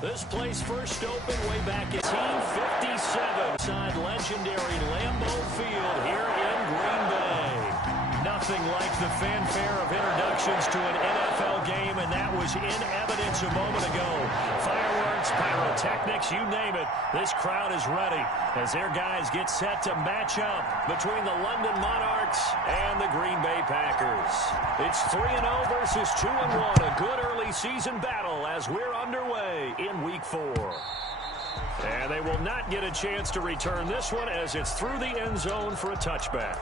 This place first opened way back in 1957. Side legendary Lambeau Field here in Green Bay. Nothing like the fanfare of introductions to an NFL game, and that was in evidence a moment ago. Fireworks, pyrotechnics, you name it. This crowd is ready as their guys get set to match up between the London Monarchs and the Green Bay Packers. It's 3-0 versus 2-1, a good early season battle as we're underway in Week 4. And they will not get a chance to return this one as it's through the end zone for a touchback.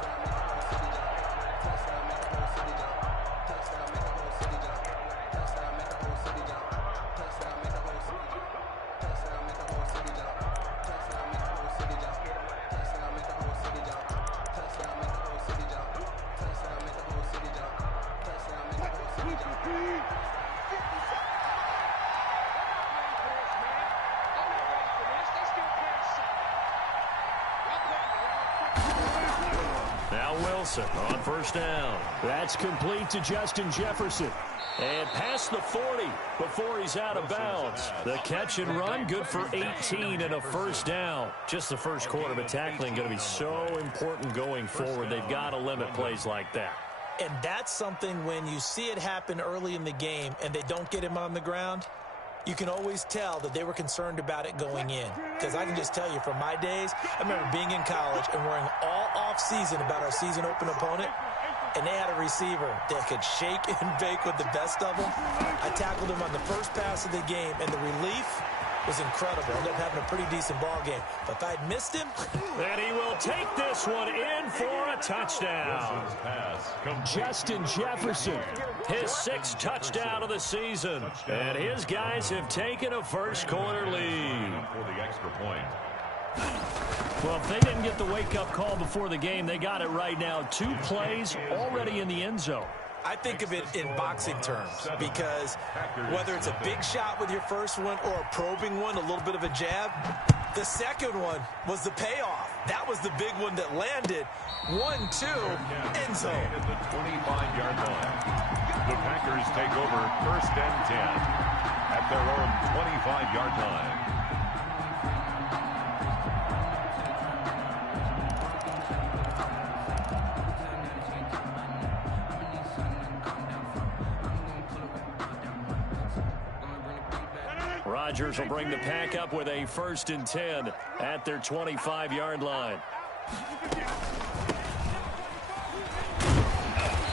On first down. That's complete to Justin Jefferson. And past the 40 before he's out of bounds. The catch and run, good for 18 and a first down. Just the first quarter, but tackling going to be so important going forward. They've got to limit plays like that. And that's something when you see it happen early in the game and they don't get him on the ground, you can always tell that they were concerned about it going in. Because I can just tell you from my days, I remember being in college and worrying all off-season about our season open opponent, and they had a receiver that could shake and bake with the best of them. I tackled him on the first pass of the game, and the relief was incredible. I ended up having a pretty decent ball game. But if I'd missed him... And he will take this one in for a touchdown. Justin Jefferson, his 6th touchdown of the season. And his guys have taken a first quarter lead. For the extra point. Well, if they didn't get the wake-up call before the game, they got it right now. 2 plays already in the end zone. I think of it in boxing terms because whether it's a big shot with your first one or a probing one, a little bit of a jab, the second one was the payoff. That was the big one that landed. 1-2, end zone. At the 25-yard line. The Packers take over first and 10 at their own 25-yard line. Rodgers will bring the pack up with a first and 10 at their 25-yard line.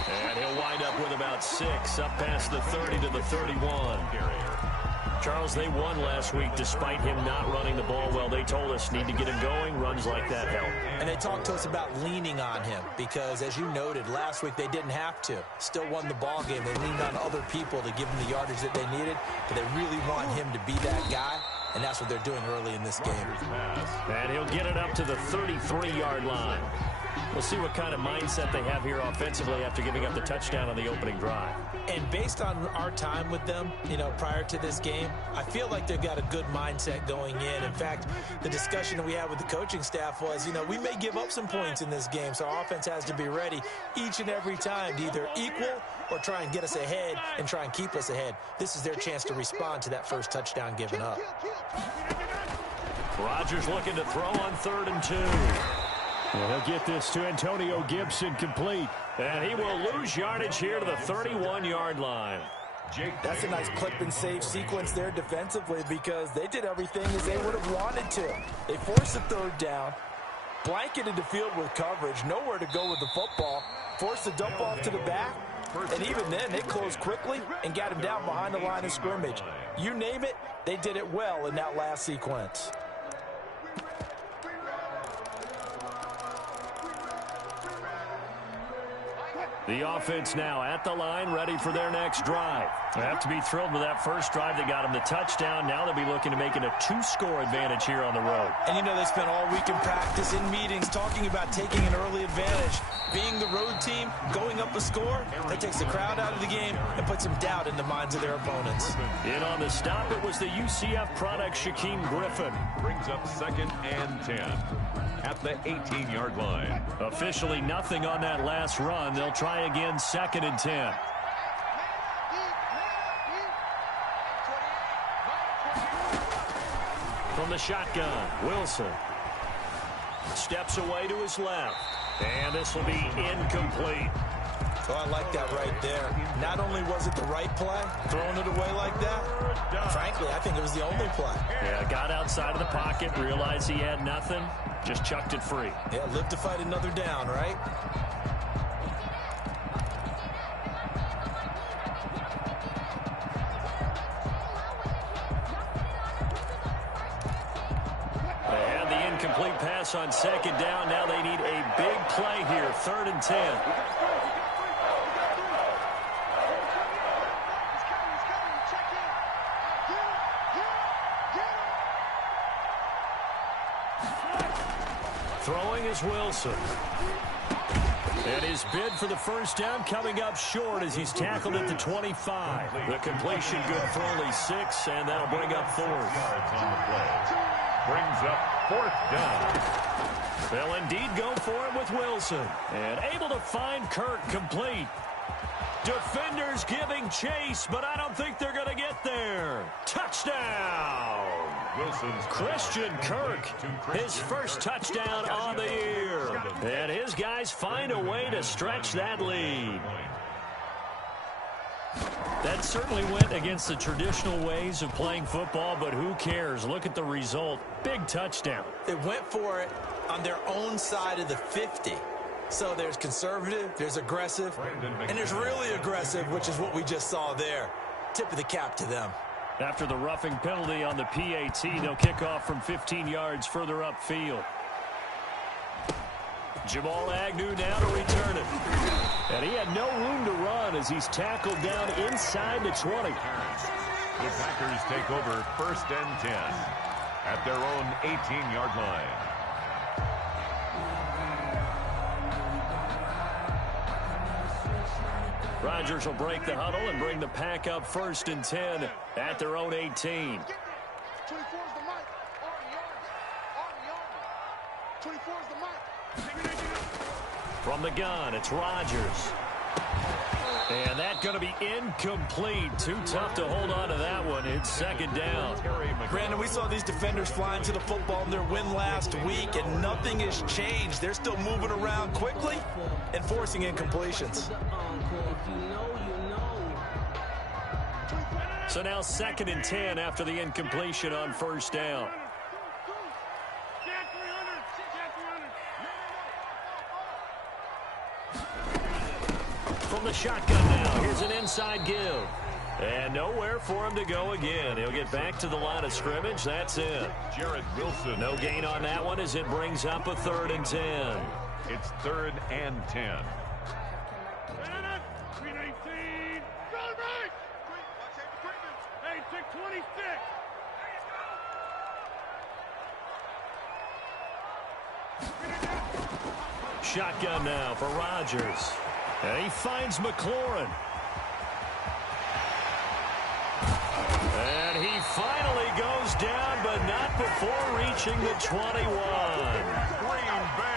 And he'll wind up with about 6 up past the 30 to the 31. Charles, they won last week despite him not running the ball well. They told us need to get him going. Runs like that help. And they talked to us about leaning on him because, as you noted, last week they didn't have to. Still won the ball game. They leaned on other people to give them the yardage that they needed, but they really want him to be that guy, and that's what they're doing early in this game. And he'll get it up to the 33-yard line. We'll see what kind of mindset they have here offensively after giving up the touchdown on the opening drive. And based on our time with them, prior to this game, I feel like they've got a good mindset going in. In fact, the discussion that we had with the coaching staff was, we may give up some points in this game, so our offense has to be ready each and every time to either equal or try and get us ahead and try and keep us ahead. This is their chance to respond to that first touchdown given up. Rodgers looking to throw on 3rd and 2. Well, he'll get this to Antonio Gibson complete. And he will lose yardage here to the 31-yard line. That's a nice clip and save sequence there defensively because they did everything as they would have wanted to. They forced the 3rd down, blanketed the field with coverage, nowhere to go with the football, forced the dump off to the back, and even then they closed quickly and got him down behind the line of scrimmage. You name it, they did it well in that last sequence. The offense now at the line, ready for their next drive. They have to be thrilled with that first drive that got them the touchdown. Now they'll be looking to make it a 2-score advantage here on the road. And they spent all week in practice, in meetings, talking about taking an early advantage. Being the road team, going up a score, that takes the crowd out of the game and puts some doubt in the minds of their opponents. In on the stop, it was the UCF product, Shaquem Griffin. Brings up 2nd and 10 at the 18-yard line. Officially nothing on that last run. They'll try again 2nd and 10. From the shotgun, Wilson steps away to his left. And this will be incomplete. Oh, I like that right there. Not only was it the right play, throwing it away like that, frankly, I think it was the only play. Yeah, got outside of the pocket, realized he had nothing, just chucked it free. Yeah, live to fight another down, right? And the incomplete pass on second down. Now they need a big play here, 3rd and 10. Throwing is Wilson. And his bid for the first down coming up short as he's tackled at the 25. The completion good for only 6, and that'll bring up 4th. Yards on the play. Brings up 4th down. They'll indeed go for it with Wilson. And able to find Kirk complete. Defenders giving chase, but I don't think they're going to get there. Touchdown! Wilson's Christian Kirk, his first touchdown on the year. And his guys find a way to stretch that lead. That certainly went against the traditional ways of playing football, but who cares? Look at the result. Big touchdown. They went for it on their own side of the 50. So there's conservative, there's aggressive, and there's really aggressive, which is what we just saw there. Tip of the cap to them. After the roughing penalty on the PAT, they'll kick off from 15 yards further upfield. Jamal Agnew now to return it. And he had no room to run as he's tackled down inside the 20. The Packers take over 1st and 10 at their own 18-yard line. Rodgers will break the huddle and bring the pack up 1st and 10 at their own 18. 24 is the mic. 24 is the mic. From the gun, it's Rodgers. And that's going to be incomplete. Too tough to hold on to that one. It's 2nd down. Brandon, we saw these defenders flying to the football in their win last week, and nothing has changed. They're still moving around quickly and forcing incompletions. So now 2nd and 10 after the incompletion on 1st down. From the shotgun now, here's an inside give. And nowhere for him to go again. He'll get back to the line of scrimmage. That's it. Jarrett Wilson. No gain on that one as it brings up a 3rd and 10. It's 3rd and 10. Shotgun now for Rodgers. And he finds McLaurin. And he finally goes down, but not before reaching the 21.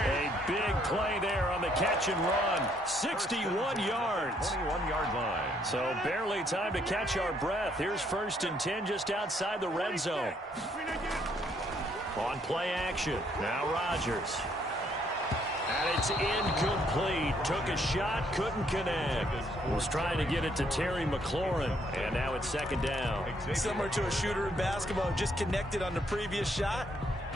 A big play there on the catch and run. 61 yards. 21-yard line. So barely time to catch our breath. Here's 1st and 10 just outside the red zone. On play action. Now Rodgers. And it's incomplete. Took a shot, couldn't connect. Was trying to get it to Terry McLaurin. And now it's 2nd down. Similar to a shooter in basketball, just connected on the previous shot.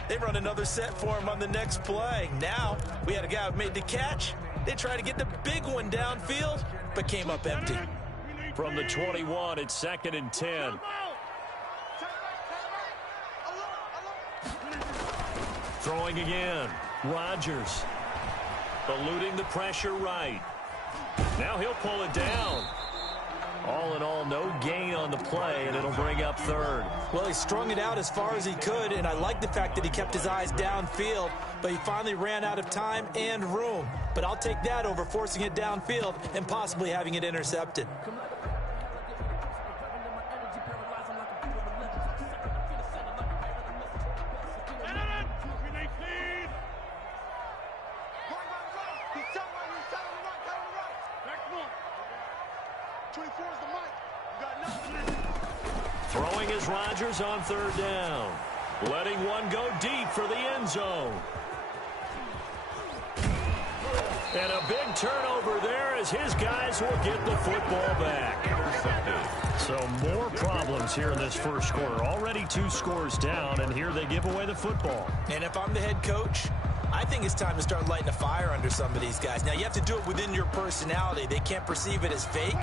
They run another set for him on the next play. Now, we had a guy who made the catch. They tried to get the big one downfield, but came up empty. From the 21, it's 2nd and 10. Throwing again. Rodgers. Eluding the pressure right. Now he'll pull it down. All in all, no gain on the play, and it'll bring up 3rd. Well, he strung it out as far as he could, and I like the fact that he kept his eyes downfield, but he finally ran out of time and room. But I'll take that over forcing it downfield and possibly having it intercepted. Throwing is Rodgers on 3rd down. Letting one go deep for the end zone. And a big turnover there as his guys will get the football back. So more problems here in this first quarter. Already 2 scores down, and here they give away the football. And if I'm the head coach, I think it's time to start lighting a fire under some of these guys. Now, you have to do it within your personality. They can't perceive it as fake,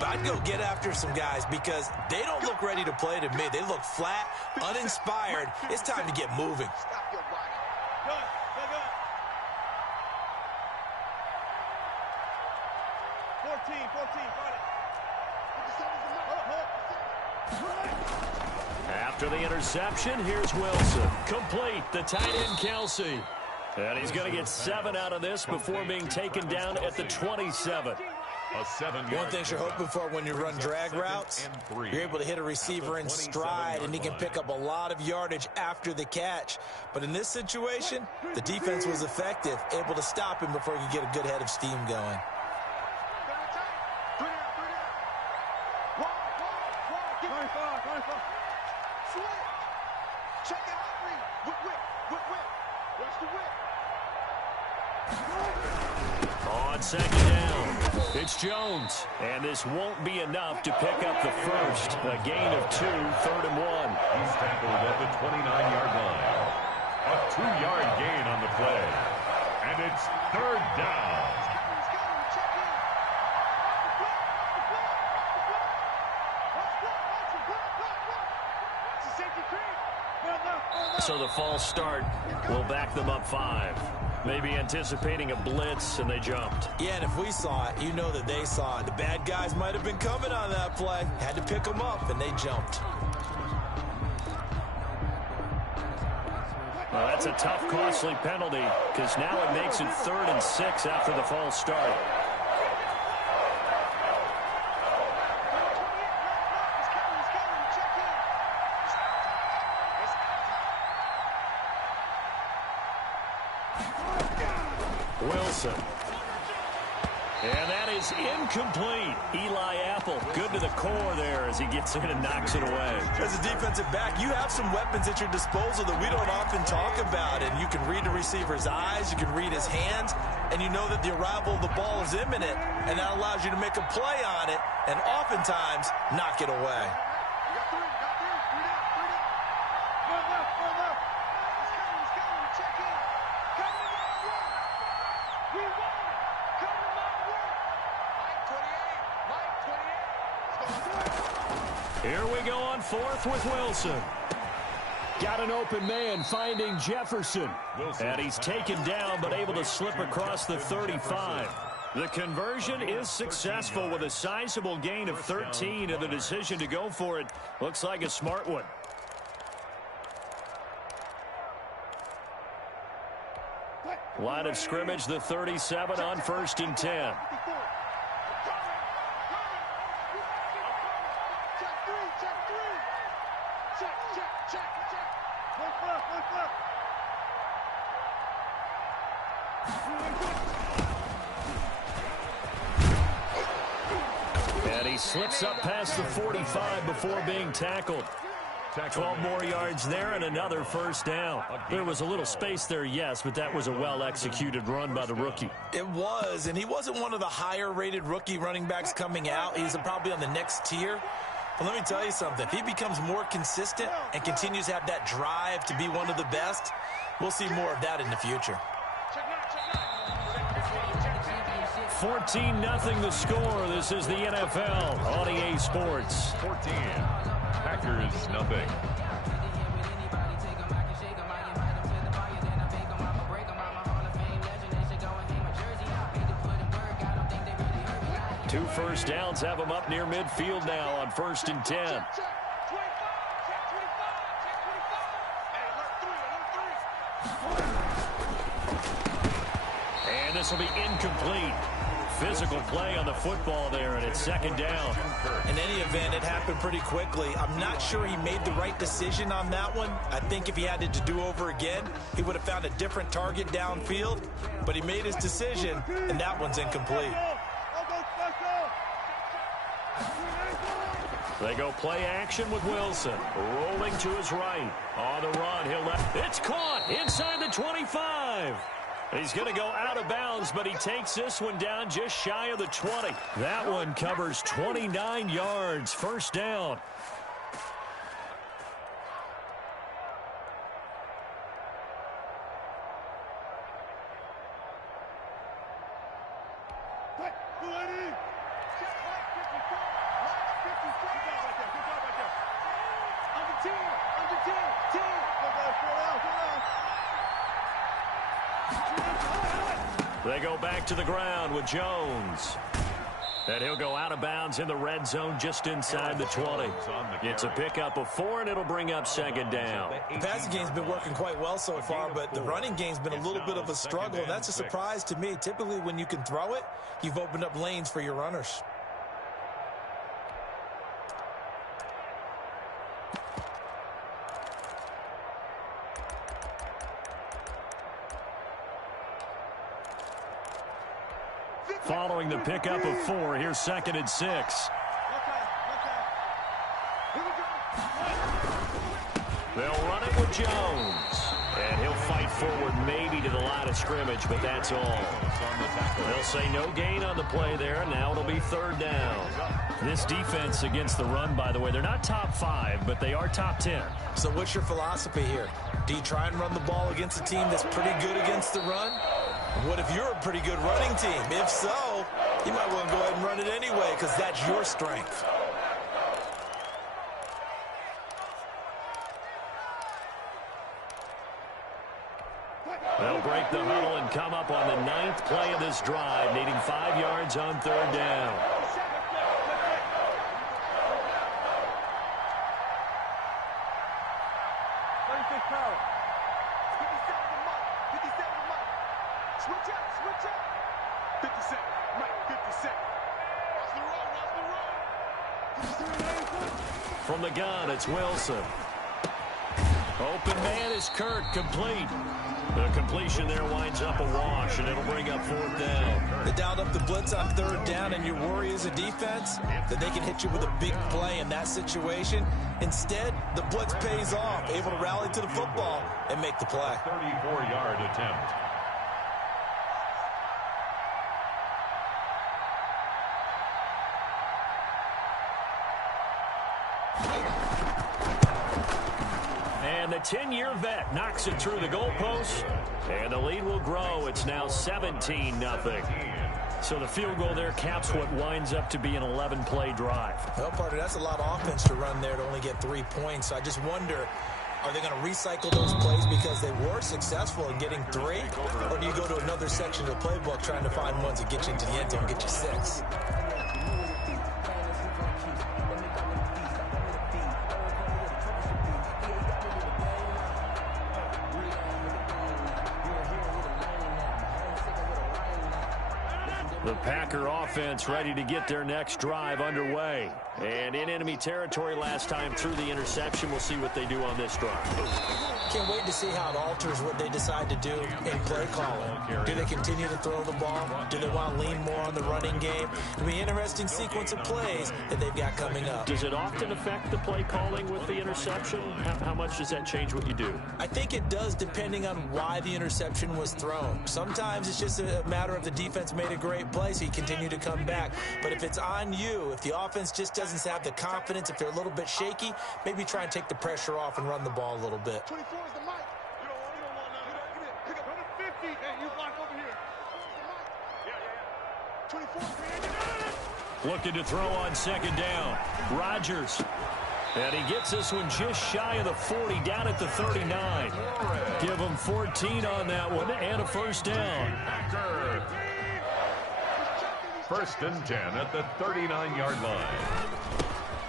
but I'd go get after some guys because they don't look ready to play to me. They look flat, uninspired. It's time to get moving. Stop your body. Good. 14, fight it. After the interception, here's Wilson. Complete, the tight end Kelsey. And he's going to get 7 out of this before being taken down at the 27. One thing you're hoping for when you run drag routes, you're able to hit a receiver in stride, and he can pick up a lot of yardage after the catch. But in this situation, the defense was effective, able to stop him before he could get a good head of steam going. On second down, it's Jones. And this won't be enough to pick up the first. A gain of 2, 3rd and 1. He's tackled at the 29-yard line. A 2-yard gain on the play. And it's 3rd down. So the false start will back them up 5. Maybe anticipating a blitz, and they jumped. Yeah, and if we saw it, you know that they saw it. The bad guys might have been coming on that play. Had to pick them up, and they jumped. Well, that's a tough, costly penalty, because now it makes it 3rd and 6 after the false start. Wilson. And that is incomplete. Eli Apple, good to the core there as he gets in and knocks it away. As a defensive back, you have some weapons at your disposal that we don't often talk about. And you can read the receiver's eyes, you can read his hands, and you know that the arrival of the ball is imminent, and that allows you to make a play on it and oftentimes knock it away. Here we go on 4th with Wilson. Got an open man finding Jefferson. And he's taken down but able to slip across the 35. The conversion is successful with a sizable gain of 13, and the decision to go for it looks like a smart one. Line of scrimmage, the 37 on 1st and 10. And he slips up past the 45 before being tackled. 12 more yards there and another 1st down. There was a little space there, yes, but that was a well-executed run by the rookie. It was, and he wasn't one of the higher-rated rookie running backs coming out. He's probably on the next tier. But let me tell you something. If he becomes more consistent and continues to have that drive to be one of the best, we'll see more of that in the future. 14-0 the score. This is the NFL on EA Sports. 14. Packers nothing. Two first downs have them up near midfield now on 1st and 10. And this will be incomplete. Physical play on the football there, and it's 2nd down. In any event, it happened pretty quickly. I'm not sure he made the right decision on that one. I think if he had it to do over again, he would have found a different target downfield. But he made his decision, and that one's incomplete. They go play action with Wilson. Rolling to his right. On the run, he'll let. It's caught inside the 25. He's going to go out of bounds, but he takes this one down just shy of the 20. That one covers 29 yards. First down. They go back to the ground with Jones. And he'll go out of bounds in the red zone just inside the 20. It's a pickup of 4, and it'll bring up second down. The passing game's been working quite well so far, but the running game's been a little bit of a struggle, and that's a surprise to me. Typically, when you can throw it, you've opened up lanes for your runners. Following the pickup of 4, here's 2nd and 6. They'll run it with Jones. And he'll fight forward maybe to the line of scrimmage, but that's all. They'll say no gain on the play there. Now it'll be 3rd down. This defense against the run, by the way, they're not top 5, but they are top 10. So what's your philosophy here? Do you try and run the ball against a team that's pretty good against the run? What if you're a pretty good running team? If so, you might want to go ahead and run it anyway because that's your strength. They'll break the huddle and come up on the 9th play of this drive, needing 5 yards on 3rd down. From the gun, it's Wilson. Open man is Kirk, complete. The completion there winds up a wash, and it'll bring up 4th down. They dialed up the blitz on 3rd down, and your worry as a defense that they can hit you with a big play in that situation. Instead, the blitz pays off, able to rally to the football and make the play. 34-yard attempt. And the 10-year vet knocks it through the goalpost, and the lead will grow. It's now 17-0. So the field goal there caps what winds up to be an 11-play drive. Well, partner, that's a lot of offense to run there to only get 3 points. So I just wonder, are they going to recycle those plays because they were successful in getting 3? Or do you go to another section of the playbook trying to find ones that get you into the end zone and get you 6? The Packer offense ready to get their next drive underway. And in enemy territory last time through the interception. We'll see what they do on this drive. Can't wait to see how it alters what they decide to do in play calling. Do they continue to throw the ball? Do they want to lean more on the running game? It'll be an interesting sequence of plays that they've got coming up. Does it often affect the play calling with the interception? How much does that change what you do? I think it does depending on why the interception was thrown. Sometimes it's just a matter of the defense made a great play, so you continue to come back. But if it's on you, if the offense just doesn't have the confidence, if they're a little bit shaky, maybe try and take the pressure off and run the ball a little bit. 24 is the mic. You don't want none. Pick up 150 and you block over here. Yeah. 24. Looking to throw on 2nd down. Rodgers. And he gets this one just shy of the 40, down at the 39. Give him 14 on that one and a 1st down. 1st and 10 at the 39-yard line.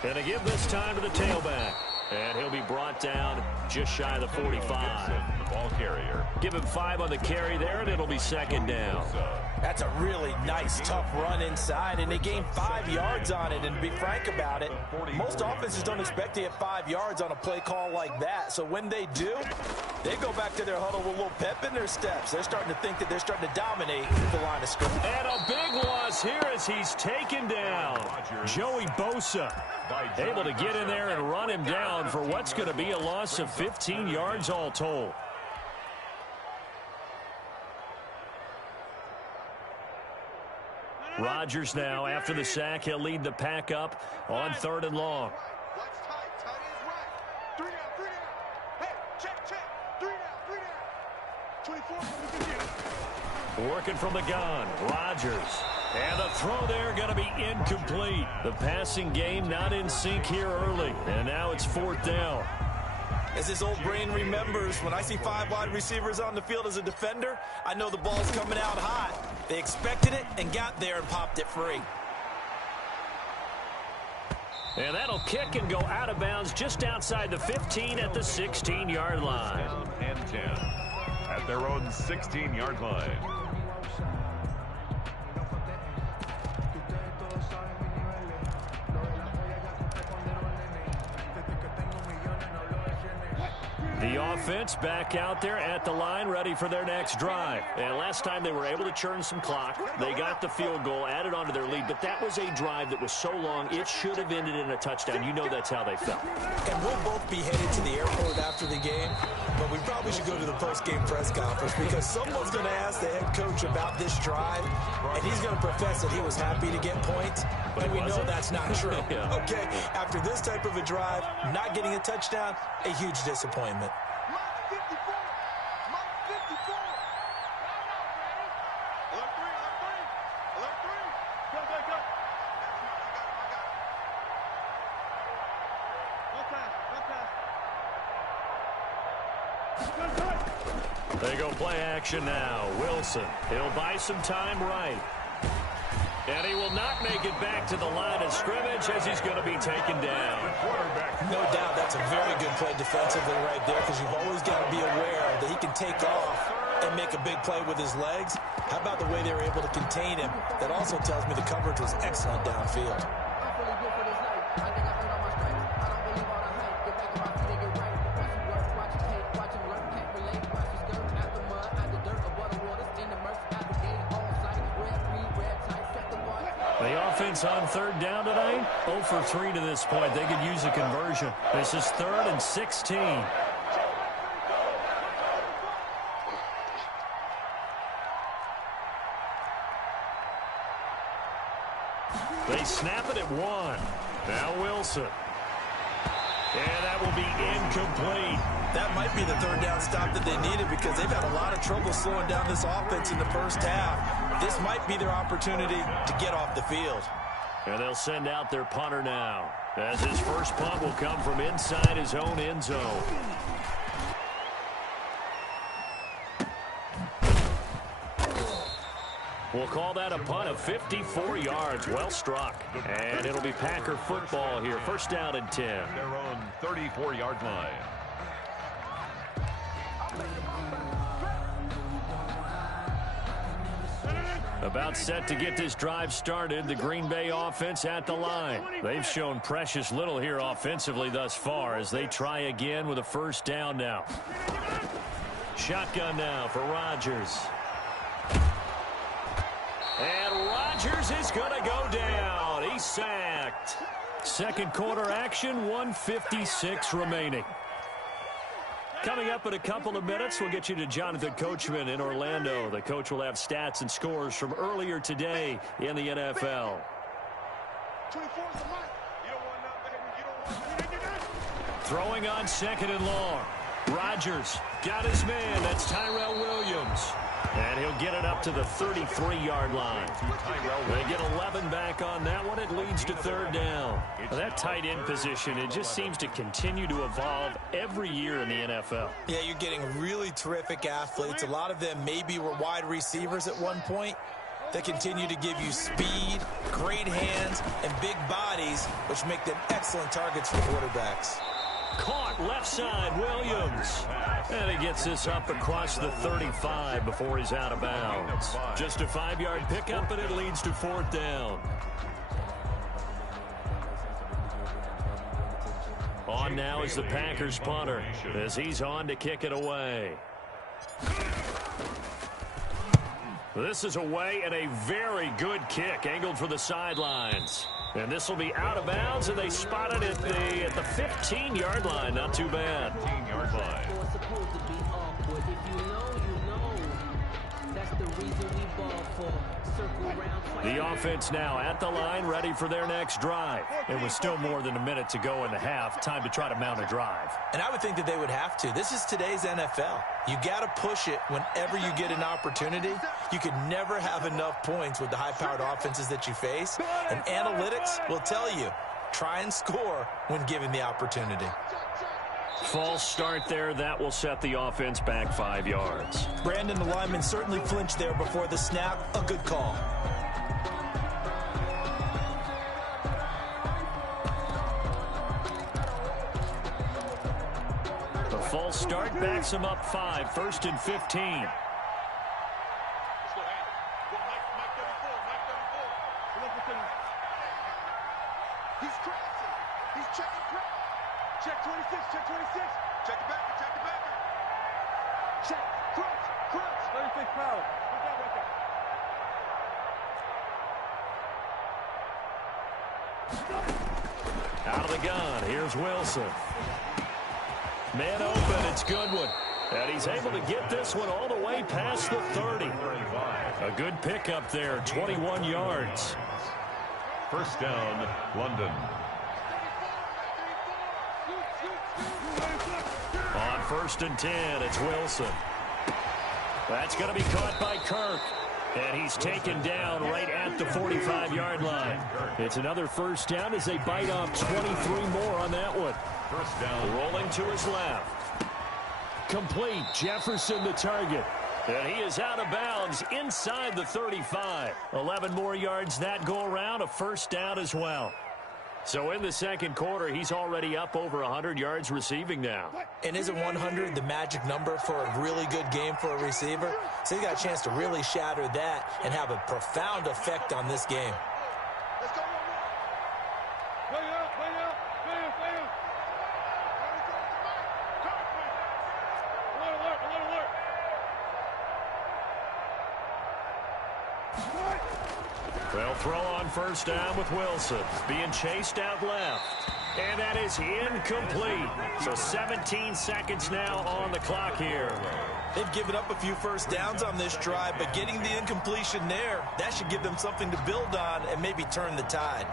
And they give this time to the tailback. And he'll be brought down just shy of the 45. The ball carrier. Give him 5 on the carry there, and it'll be second down. That's a really nice, tough run inside, and they gained 5 yards on it. And to be frank about it, most offenses don't expect to get 5 yards on a play call like that. So when they do, they go back to their huddle with a little pep in their steps. They're starting to think that they're starting to dominate the line of scrimmage. And a big loss here as he's taken down. Joey Bosa able to get in there and run him down for what's going to be a loss of 15 yards all told. Rodgers now, after the sack, he'll lead the pack up on 3rd and long. Working from the gun, Rodgers. And the throw there going to be incomplete. The passing game not in sync here early. And now it's 4th down. As his old brain remembers, when I see 5 wide receivers on the field as a defender, I know the ball's coming out hot. They expected it and got there and popped it free. And that'll kick and go out of bounds just outside the 15 at the 16-yard line. And 10 at their own 16-yard line. The offense back out there at the line, ready for their next drive. And last time they were able to churn some clock. They got the field goal, added on to their lead, but that was a drive that was so long, it should have ended in a touchdown. You know that's how they felt. And we'll both be headed to the airport after the game, but we probably should go to the post-game press conference because someone's going to ask the head coach about this drive, and he's going to profess that he was happy to get points, and we know that's not true. Yeah. Okay, after this type of a drive, not getting a touchdown, a huge disappointment. They go play action now. Wilson, he'll buy some time right. And he will not make it back to the line of scrimmage as he's going to be taken down. No doubt that's a very good play defensively right there because you've always got to be aware that he can take off and make a big play with his legs. How about the way they were able to contain him? That also tells me the coverage was excellent downfield. The offense on 3rd down tonight, 0 for 3 to this point. They could use a conversion. This is 3rd and 16. They snap it at 1. Now Wilson. And that will be incomplete. That might be the 3rd down stop that they needed because they've had a lot of trouble slowing down this offense in the first half. This might be their opportunity to get off the field. And they'll send out their punter now, as his first punt will come from inside his own end zone. We'll call that a punt of 54 yards. Well struck. And it'll be Packer football here. 1st down and 10. Their own 34-yard line. About set to get this drive started, the Green Bay offense at the line. They've shown precious little here offensively thus far as they try again with a 1st down now. Shotgun now for Rodgers. And Rodgers is going to go down. He's sacked. 2nd quarter action, 1:56 remaining. Coming up in a couple of minutes, we'll get you to Jonathan Coachman in Orlando. The coach will have stats and scores from earlier today in the NFL. Throwing on 2nd and long. Rodgers got his man. That's Tyrell Williams. And he'll get it up to the 33-yard line. They get 11 back on that one. It leads to 3rd down. Well, that tight end position, it just seems to continue to evolve every year in the NFL. Yeah, you're getting really terrific athletes. A lot of them maybe were wide receivers at one point. They continue to give you speed, great hands, and big bodies, which make them excellent targets for quarterbacks. Caught left side, Williams. And he gets this up across the 35 before he's out of bounds. Just a 5-yard pickup, and it leads to 4th down. On now is the Packers punter as he's on to kick it away. This is away and a very good kick angled for the sidelines. And this will be out of bounds, and they spot it at the 15-yard line. Not too bad. 15-yard line. The offense now at the line, ready for their next drive. It was still more than a minute to go in the half. Time to try to mount a drive. And I would think that they would have to. This is today's NFL. You got to push it whenever you get an opportunity. You could never have enough points with the high-powered offenses that you face. And analytics will tell you, try and score when given the opportunity. False start there. That will set the offense back 5 yards. Brandon, the lineman certainly flinched there before the snap. A good call. The false start backs him up 5. 1st and 15. Check 26, check 26. Check the backer, check the backer. Check, crunch. 36 power. Put that back up. Out of the gun, here's Wilson. Man open, it's Goodwin. And he's able to get this one all the way past the 30. A good pickup there, 21 yards. 1st down, London. On 1st and 10, it's Wilson. That's going to be caught by Kirk. And he's taken down right at the 45-yard line. It's another 1st down as they bite off 23 more on that one. 1st down. Rolling to his left. Complete. Jefferson the target. And he is out of bounds inside the 35. 11 more yards that go around. A 1st down as well. So in the second quarter, he's already up over 100 yards receiving now. And isn't 100 the magic number for a really good game for a receiver? So he's got a chance to really shatter that and have a profound effect on this game. Let's go. Play out. Alert. They'll throw on 1st down with Wilson. Being chased out left. And that is incomplete. So 17 seconds now on the clock here. They've given up a few 1st downs on this drive, but getting the incompletion there, that should give them something to build on and maybe turn the tide.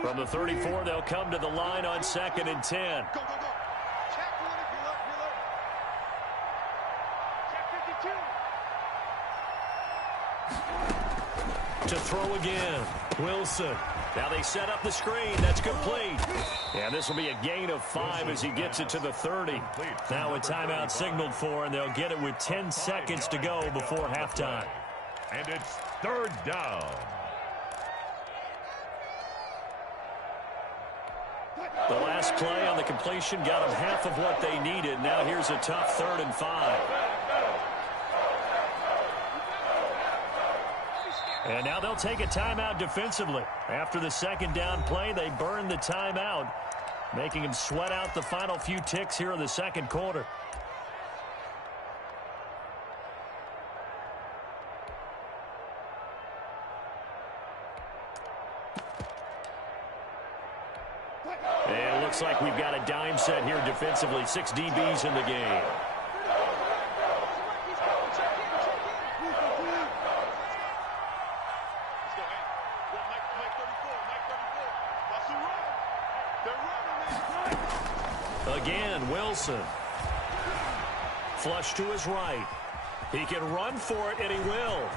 From the 34, they'll come to the line on 2nd and 10. Go. Check one if you alert. Check 52. To throw again. Wilson. Now they set up the screen. That's complete. And this will be a gain of 5 as he gets it to the 30. Now a timeout signaled for, and they'll get it with 10 seconds to go before halftime. And it's 3rd down. The last play on the completion got them half of what they needed. Now here's a tough 3rd and 5. And now they'll take a timeout defensively. After the 2nd down play, they burn the timeout, making them sweat out the final few ticks here in the second quarter. And it looks like we've got a dime set here defensively. 6 DBs in the game. Again, Wilson. Flush to his right. He can run for it, and he will.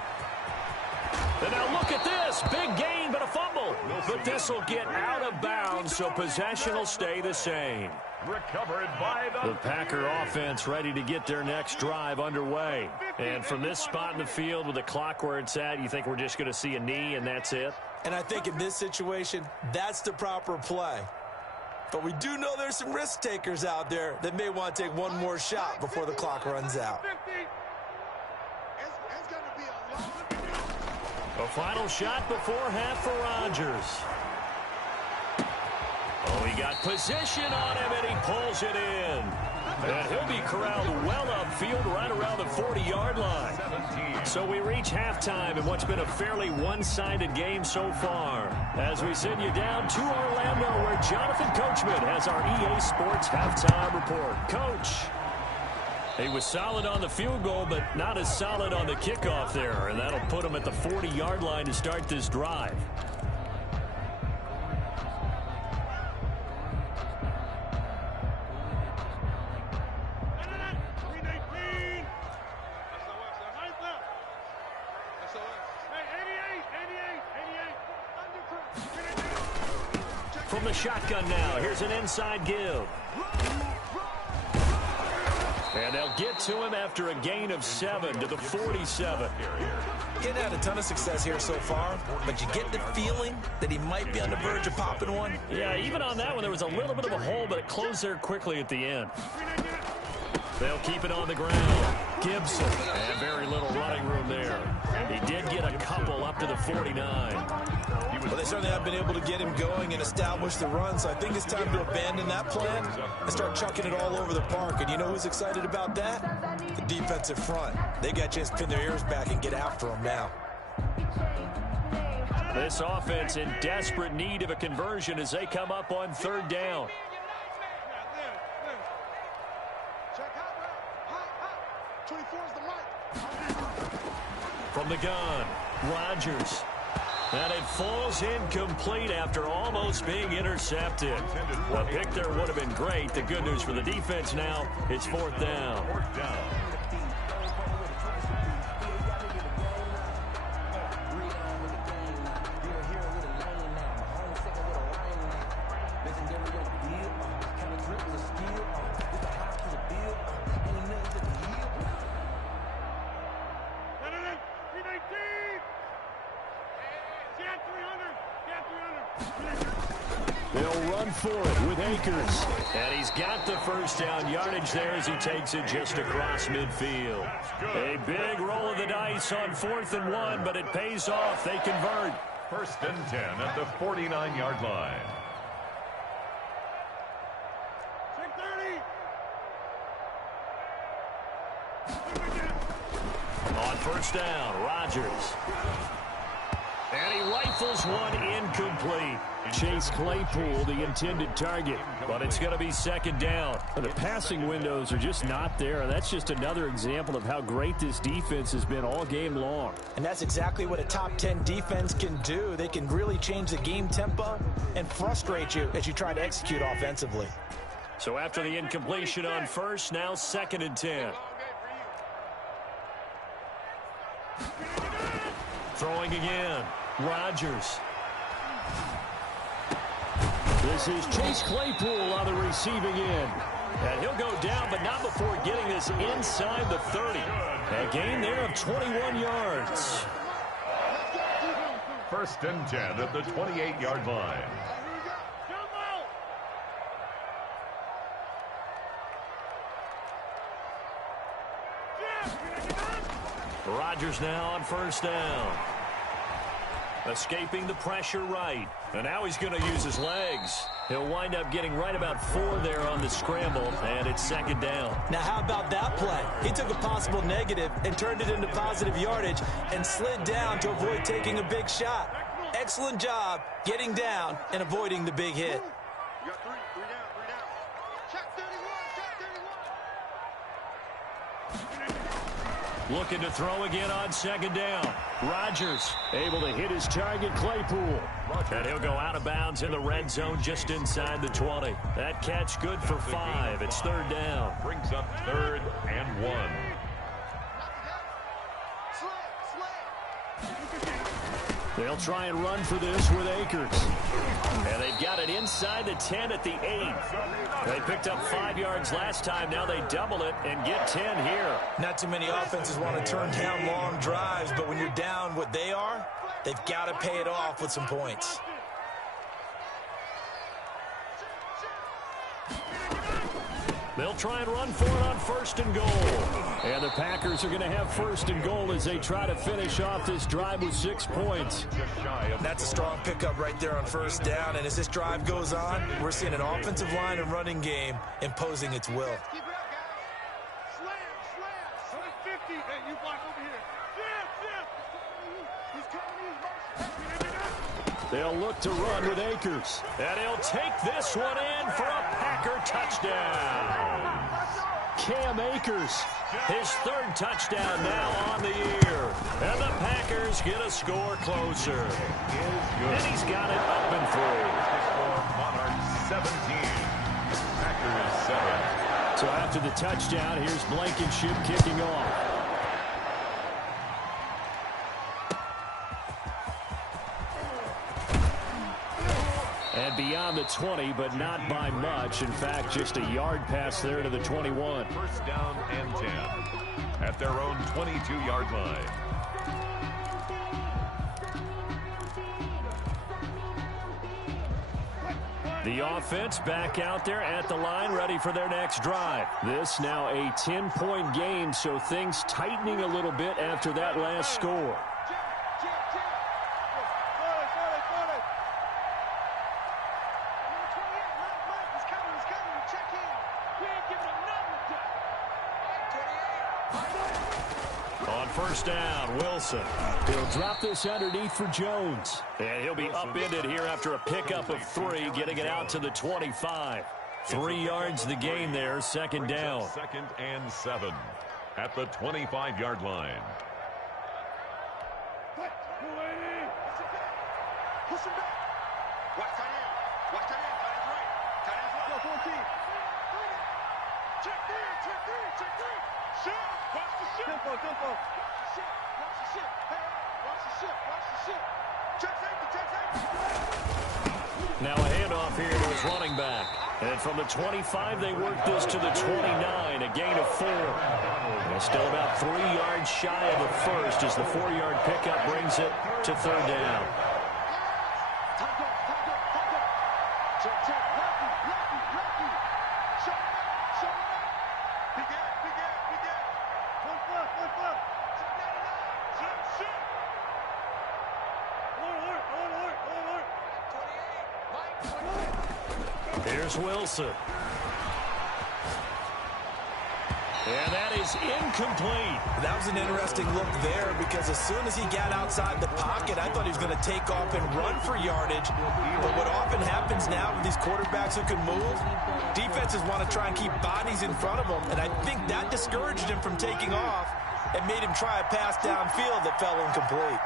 And now look at this. Big gain, but a fumble. But this will get out of bounds, so possession will stay the same. Recovered by The Packer offense ready to get their next drive underway. And from this spot in the field with the clock where it's at, you think we're just going to see a knee and that's it? And I think in this situation, that's the proper play. But we do know there's some risk takers out there that may want to take one more shot before the clock runs out. A final shot before half for Rodgers. Oh, he got position on him, and he pulls it in. And he'll be corralled well upfield right around the 40-yard line. So we reach halftime in what's been a fairly one-sided game so far. As we send you down to Orlando, where Jonathan Coachman has our EA Sports halftime report. Coach. He was solid on the field goal, but not as solid on the kickoff there. And that'll put him at the 40-yard line to start this drive. From the shotgun now, here's an inside give. And they'll get to him after a gain of 7 to the 47. He's had a ton of success here so far, but you get the feeling that he might be on the verge of popping one. Yeah, even on that one, there was a little bit of a hole, but it closed there quickly at the end. They'll keep it on the ground. Gibson, and very little running room there. He did get a couple up to the 49. Well, they certainly have been able to get him going and establish the run, so I think it's time to abandon that plan and start chucking it all over the park. And you know who's excited about that? The defensive front. They got a chance to pin their ears back and get after him now. This offense in desperate need of a conversion as they come up on third down. From the gun, Rodgers. And it falls incomplete after almost being intercepted. A pick there would have been great. The good news for the defense now, it's fourth down. They'll run for it with Akers. And he's got the first down yardage there as he takes it just across midfield. A big roll of the dice on 4th and 1, but it pays off. They convert. 1st and 10 at the 49-yard line. On first down, Rodgers. And he rifles one incomplete. Chase Claypool, the intended target, but it's going to be 2nd down. The passing windows are just not there. That's just another example of how great this defense has been all game long. And that's exactly what a top 10 defense can do. They can really change the game tempo and frustrate you as you try to execute offensively. So after the incompletion on first, now 2nd and 10. Throwing again, Rodgers. This is Chase Claypool on the receiving end. And he'll go down, but not before getting this inside the 30. A gain there of 21 yards. 1st and 10 at the 28-yard line. Rodgers now on first down. Escaping the pressure right. And now he's going to use his legs. He'll wind up getting right about 4 there on the scramble, and it's 2nd down. Now, how about that play? He took a possible negative and turned it into positive yardage and slid down to avoid taking a big shot. Excellent job getting down and avoiding the big hit. You got three down. Check 31, check 31. Looking to throw again on 2nd down. Rodgers able to hit his target, Claypool. And he'll go out of bounds in the red zone just inside the 20. That catch good for 5. It's 3rd down. Brings up 3rd and 1. They'll try and run for this with Akers. And they've got it inside the 10 at the 8. They picked up 5 yards last time. Now they double it and get 10 here. Not too many offenses want to turn down long drives, but when you're down what they are, they've got to pay it off with some points. They'll try and run for it on 1st and goal. And the Packers are going to have 1st and goal as they try to finish off this drive with 6 points. That's a strong pickup right there on 1st down. And as this drive goes on, we're seeing an offensive line and running game imposing its will. Keep it up, guys. Slam. 50. Hey, you block over here. He's coming in. They'll look to run with Akers. And he'll take this one in for a Packer touchdown. Cam Akers, his 3rd touchdown now on the year. And the Packers get a score closer. And he's got it up and through. Monarchs 17, Packers 7. So after the touchdown, here's Blankenship kicking off. And beyond the 20, but not by much. In fact, just a yard pass there to the 21. 1st down and 10 at their own 22-yard line. The offense back out there at the line, ready for their next drive. This now a 10-point game, so things tightening a little bit after that last score. On 1st down, Wilson. He'll drop this underneath for Jones. And he'll be upended here after a pickup of 3, getting it out to the 25. 3 yards the gain there, 2nd down. 2nd and 7 at the 25-yard line. Push him back. Watch tight end. Watch tight end. Tight end's right. Tight end's right. Go 14. Check 3. Shit. Watch the shit. Tempo. Watch the shit. Hey, watch the shit. Check safety. Now a handoff here to his running back. And from the 25, they work this to the 29, a gain of 4. And still about 3 yards shy of the first as the 4-yard pickup brings it to 3rd down. Check. Lucky. Show it up. Big gap. One foot. Check. Alert. Here's Wilson. And that is incomplete. That was an interesting look there because as soon as he got outside the pocket, I thought he was going to take off and run for yardage. But what often happens now with these quarterbacks who can move, defenses want to try and keep bodies in front of them, and I think that discouraged him from taking off and made him try a pass downfield that fell incomplete.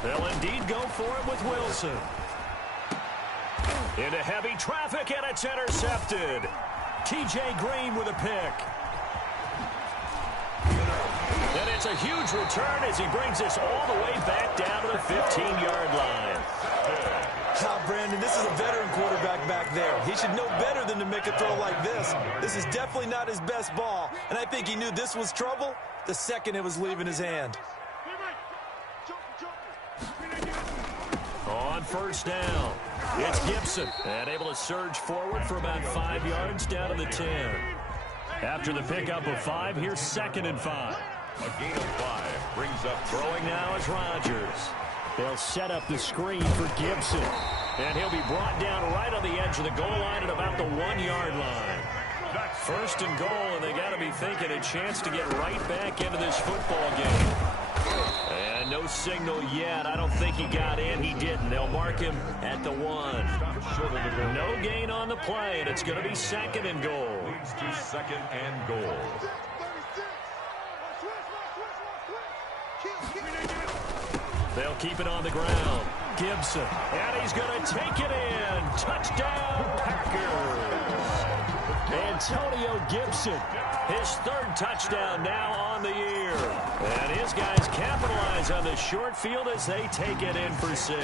They'll indeed go for it with Wilson. Into heavy traffic, and it's intercepted. T.J. Green with a pick. And it's a huge return as he brings us all the way back down to the 15-yard line. Brandon, this is a veteran quarterback back there. He should know better than to make a throw like this. This is definitely not his best ball, and I think he knew this was trouble the second it was leaving his hand. On 1st down, it's Gibson, and able to surge forward for about 5 yards down to the 10. After the pickup of 5, here's 2nd and 5. A gain of 5 brings up Throwing now is Rodgers. They'll set up the screen for Gibson, and he'll be brought down right on the edge of the goal line at about the 1-yard line. 1st and goal, and they got to be thinking a chance to get right back into this football game. And no signal yet. I don't think he got in. He didn't. They'll mark him at the 1. No gain on the play, and it's going to be 2nd and goal. Leads to 2nd and goal. They'll keep it on the ground. Gibson, and he's going to take it in. Touchdown, Packers. Antonio Gibson, his 3rd touchdown now on the year. And his guys capitalize on the short field as they take it in for 6.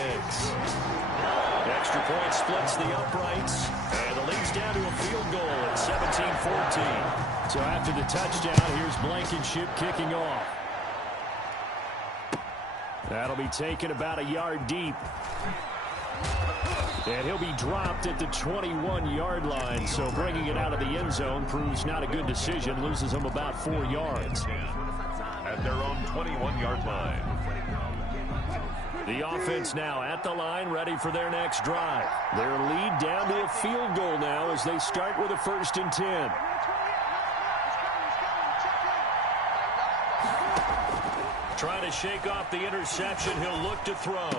Extra point splits the uprights, and the lead's down to a field goal at 17-14. So after the touchdown, here's Blankenship kicking off. That'll be taken about a yard deep. And he'll be dropped at the 21-yard line. So bringing it out of the end zone proves not a good decision. Loses him about 4 yards. At their own 21-yard line. The offense now at the line, ready for their next drive. Their lead down to a field goal now as they start with a 1st and 10. Trying to shake off the interception. He'll look to throw.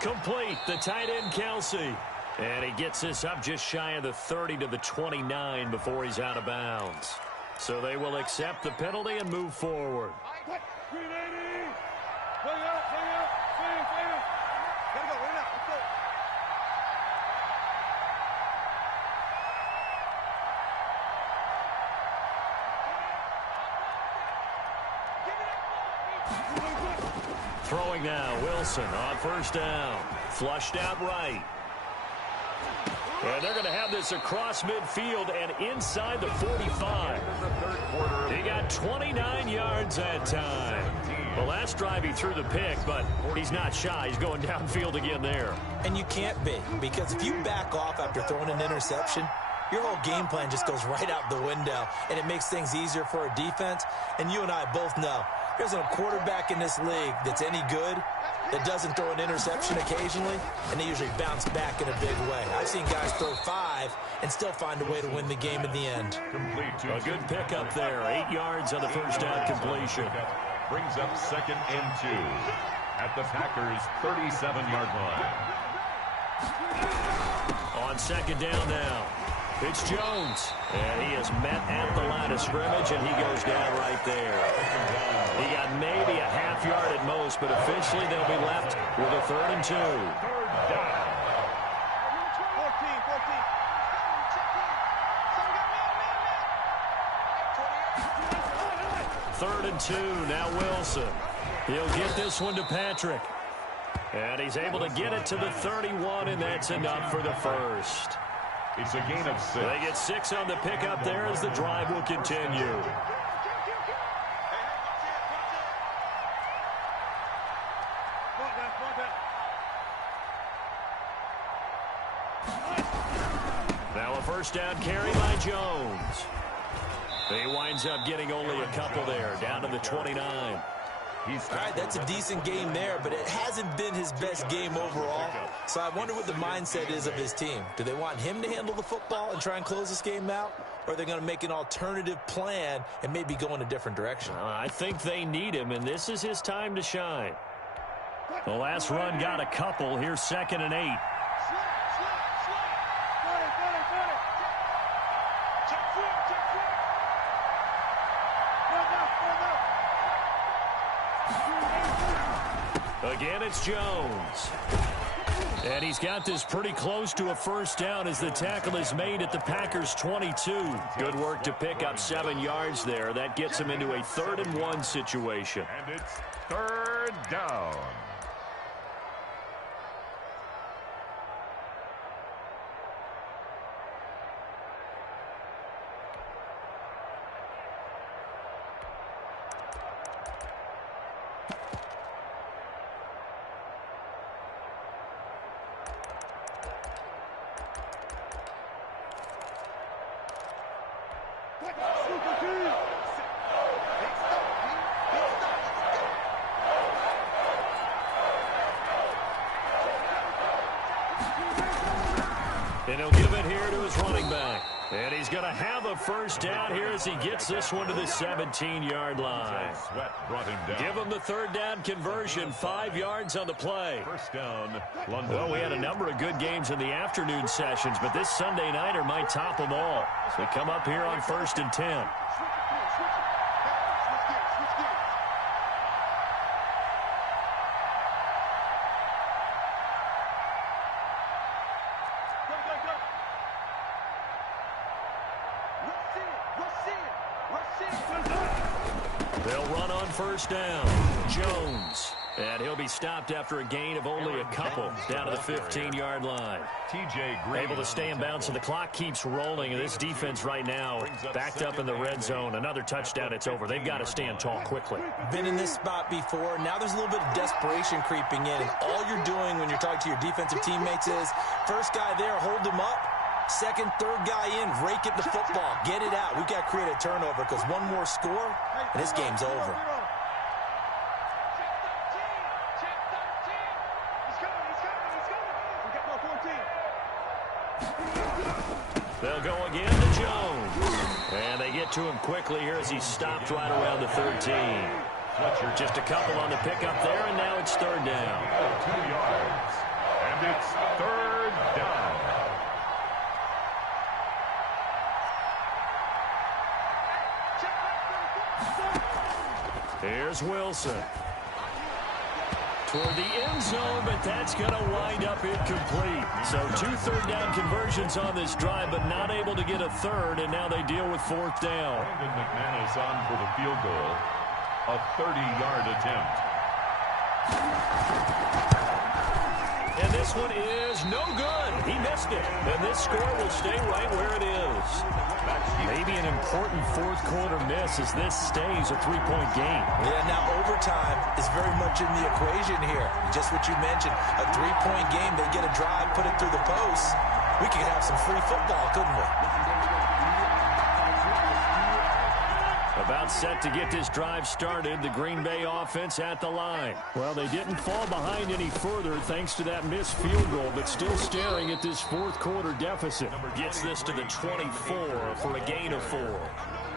Complete. The tight end, Kelsey. And he gets this up just shy of the 30 to the 29 before he's out of bounds. So they will accept the penalty and move forward. Throwing now, Wilson on 1st down. Flushed out right. And they're going to have this across midfield and inside the 45. He got 29 yards that time. The last drive he threw the pick, but he's not shy. He's going downfield again there. And you can't be, because if you back off after throwing an interception, your whole game plan just goes right out the window, and it makes things easier for a defense. And you and I both know there's a quarterback in this league that's any good that doesn't throw an interception occasionally, and they usually bounce back in a big way. I've seen guys throw 5 and still find a way to win the game in the end. A good pickup there. 8 yards on the 1st down completion. Brings up 2nd and 2 at the Packers' 37-yard line. On 2nd down now, it's Jones. And he is met at the line of scrimmage, and he goes down right there. He got maybe a half yard at most, but officially they'll be left with a 3rd and 2. 3rd and 2, now Wilson. He'll get this one to Patrick. And he's able to get it to the 31, and that's enough for the 1st. It's a gain of 6. They get 6 on the pickup there as the drive will continue. Now a 1st down carry by Jones. He winds up getting only a couple there, down to the 29. All right, that's a decent game there, but it hasn't been his best game overall. So I wonder what the mindset is of his team. Do they want him to handle the football and try and close this game out? Or are they going to make an alternative plan and maybe go in a different direction? I think they need him, and this is his time to shine. The last run got a couple. Here's 2nd and 8. Again, it's Jones. And he's got this pretty close to a 1st down as the tackle is made at the Packers' 22. Good work to pick up 7 yards there. That gets him into a 3rd and 1 situation. And it's 3rd down. And he'll give it here to his running back. And he's going to have a first down here as he gets this one to the 17-yard line. Give him the third down conversion, 5 yards on the play. First down, London. Well, we had a number of good games in the afternoon sessions, but this Sunday nighter might top them all. So we come up here on 1st and 10. They'll run on first down. Jones. And he'll be stopped after a gain of only a couple down to the 15-yard line. TJ Green able to stay in bounds, so the clock keeps rolling. And this defense right now backed up in the red zone. Another touchdown, it's over. They've got to stand tall quickly. Been in this spot before. Now there's a little bit of desperation creeping in. And all you're doing when you're talking to your defensive teammates is first guy there, hold him up. Second, third guy in, rake it the football. Get it out. We've got to create a turnover because one more score, and this game's over. They'll go again to Jones. And they get to him quickly here as he's stopped right around the 13. Just a couple on the pickup there, and now it's third down. 2 yards. And it's third down. Here's Wilson. Toward the end zone, but that's going to wind up incomplete. So 2 third-down conversions on this drive, but not able to get a third, and now they deal with 4th down. Brandon McManus on for the field goal. A 30-yard attempt. And this one is no good. He missed it. And this score will stay right where it is. Maybe an important 4th quarter miss as this stays a 3-point game. Yeah, now overtime is very much in the equation here. Just what you mentioned, a 3-point game. They get a drive, put it through the post. We could have some free football, couldn't we? About set to get this drive started, the Green Bay offense at the line. Well, they didn't fall behind any further thanks to that missed field goal, but still staring at this 4th quarter deficit. Gets this to the 24 for a gain of 4.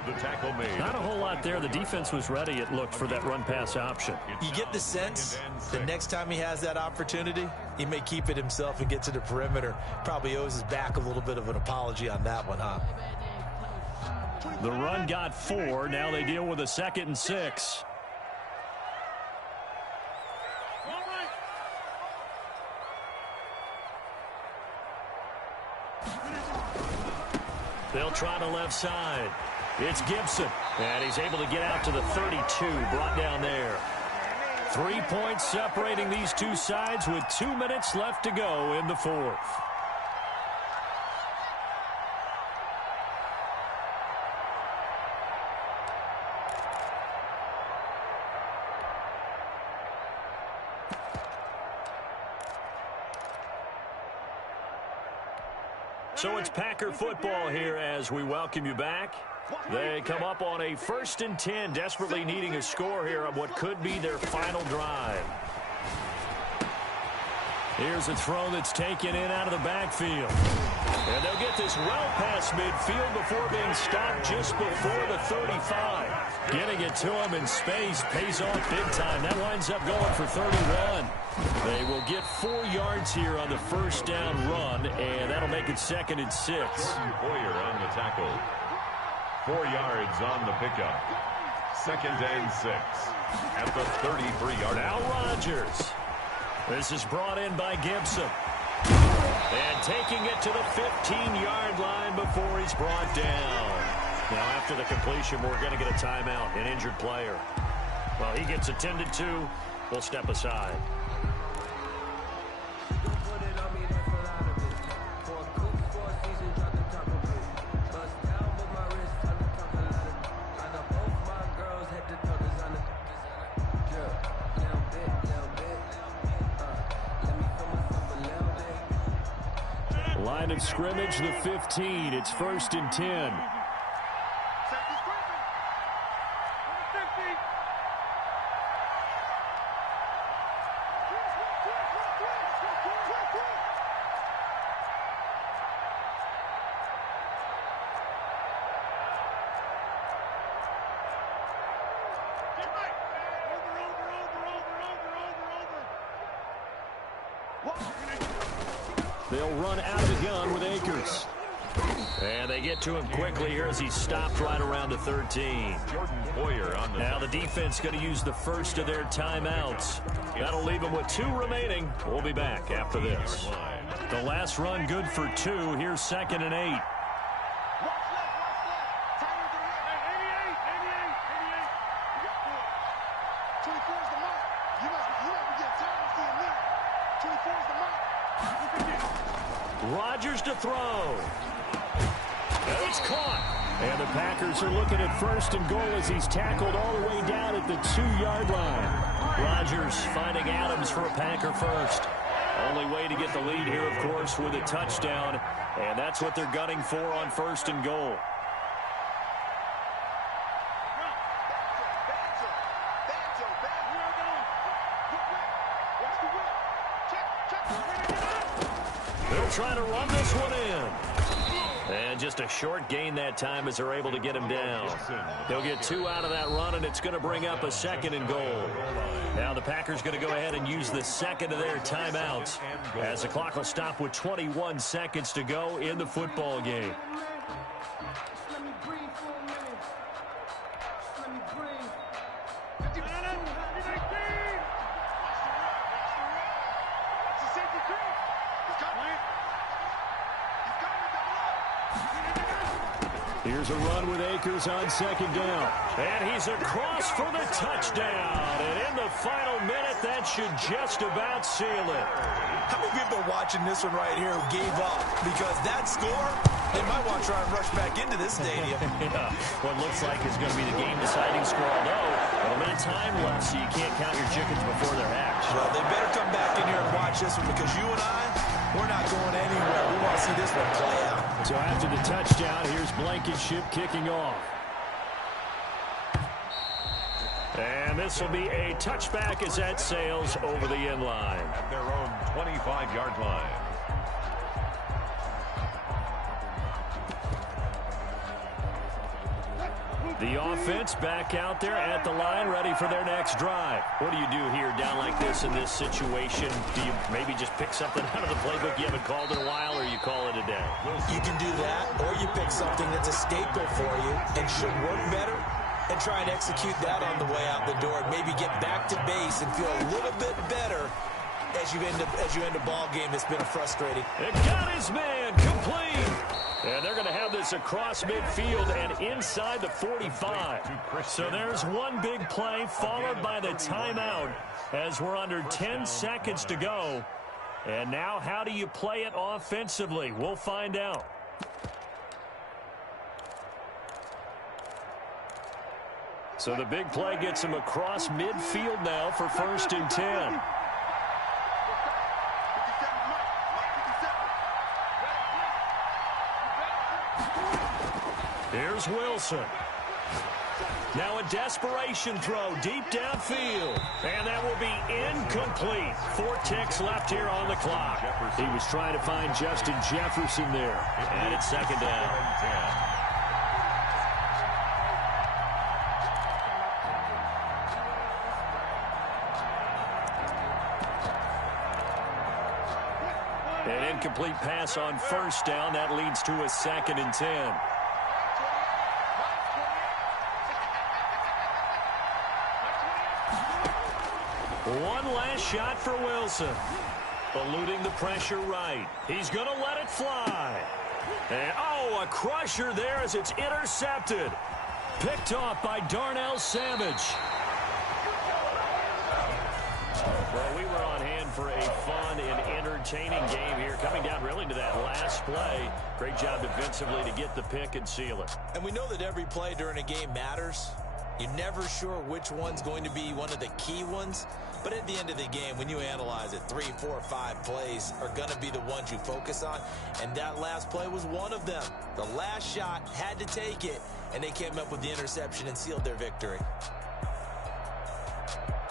The tackle made. Not a whole lot there. The defense was ready, it looked, for that run-pass option. You get the sense that next time he has that opportunity, he may keep it himself and get to the perimeter. Probably owes his back a little bit of an apology on that one, huh? The run got 4. Now they deal with a 2nd and 6. They'll try the left side. It's Gibson. And he's able to get out to the 32. Brought down there. 3 points separating these two sides with 2 minutes left to go in the 4th. So it's Packer football here as we welcome you back. They come up on a 1st and 10, desperately needing a score here on what could be their final drive. Here's a throw that's taken in out of the backfield. And they'll get this well past midfield before being stopped just before the 35. Getting it to him in space pays off big time. That winds up going for 31. They will get 4 yards here on the first down run, and that'll make it 2nd and 6. Boyer on the tackle. 4 yards on the pickup. 2nd and 6 at the 33-yard line. Now Rodgers. This is brought in by Gibson. And taking it to the 15-yard line before he's brought down. Now after the completion, we're going to get a timeout, an injured player. Well, he gets attended to. We'll step aside. Line of scrimmage, the 15. It's 1st and 10. They'll run out of the gun with Akers. And they get to him quickly here as he stopped right around the 13. Jordan Boyer on the Now the defense going to use the first of their timeouts. That'll leave them with 2 remaining. We'll be back after this. The last run good for 2. Here's 2nd and 8. Rodgers to throw. And it's caught. And the Packers are looking at 1st and goal as he's tackled all the way down at the 2-yard line. Rodgers finding Adams for a Packer first. Only way to get the lead here, of course, with a touchdown. And that's what they're gunning for on 1st and goal. They'll try to run this one in. And just a short gain that time as they're able to get him down. They'll get 2 out of that run, and it's going to bring up a 2nd and goal. Now the Packers going to go ahead and use the 2nd of their timeouts as the clock will stop with 21 seconds to go in the football game. Here's a run with Akers on 2nd down. And he's across for the touchdown. And in the final minute, that should just about seal it. How many people are watching this one right here who gave up? Because that score, they might want to try and rush back into this stadium. Yeah, what looks like is going to be the game-deciding score, although a little bit of time left, so you can't count your chickens before they're hatched. Well, they better come back in here and watch this one because you and I, we're not going anywhere. We want to see this one play out. So after the touchdown, here's Blankenship kicking off. And this will be a touchback as that sails over the end line. at their own 25-yard line. The offense back out there at the line, ready for their next drive. What do you do here down like this in this situation? Do you maybe just pick something out of the playbook you haven't called in a while, or you call it a day? You can do that, or you pick something that's a staple for you and should work better and try and execute that on the way out the door and maybe get back to base and feel a little bit better as you end a ball game that's been frustrating. It got his man complete. And they're going to have this across midfield and inside the 45. So there's one big play followed by the timeout as we're under 10 seconds to go. And now how do you play it offensively? We'll find out. So the big play gets him across midfield now for 1st and 10. Here's Wilson. Now a desperation throw deep downfield. And that will be incomplete. 4 ticks left here on the clock. He was trying to find Justin Jefferson there. And it's 2nd down. An incomplete pass on 1st down. That leads to a 2nd and 10. One last shot for Wilson. Eluding the pressure right. He's going to let it fly. And, oh, a crusher there as it's intercepted. Picked off by Darnell Savage. Well, we were on hand for a fun and entertaining game here. Coming down really to that last play. Great job defensively to get the pick and seal it. And we know that every play during a game matters. You're never sure which one's going to be one of the key ones. But at the end of the game, when you analyze it, 3, 4, 5 plays are going to be the ones you focus on. And that last play was one of them. The last shot had to take it, and they came up with the interception and sealed their victory.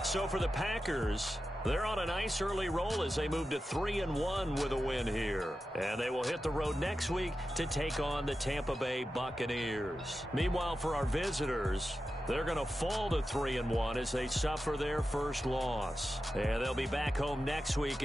So for the Packers, they're on a nice early roll as they move to 3-1 with a win here. And they will hit the road next week to take on the Tampa Bay Buccaneers. Meanwhile, for our visitors, they're going to fall to 3-1 as they suffer their first loss. And they'll be back home next week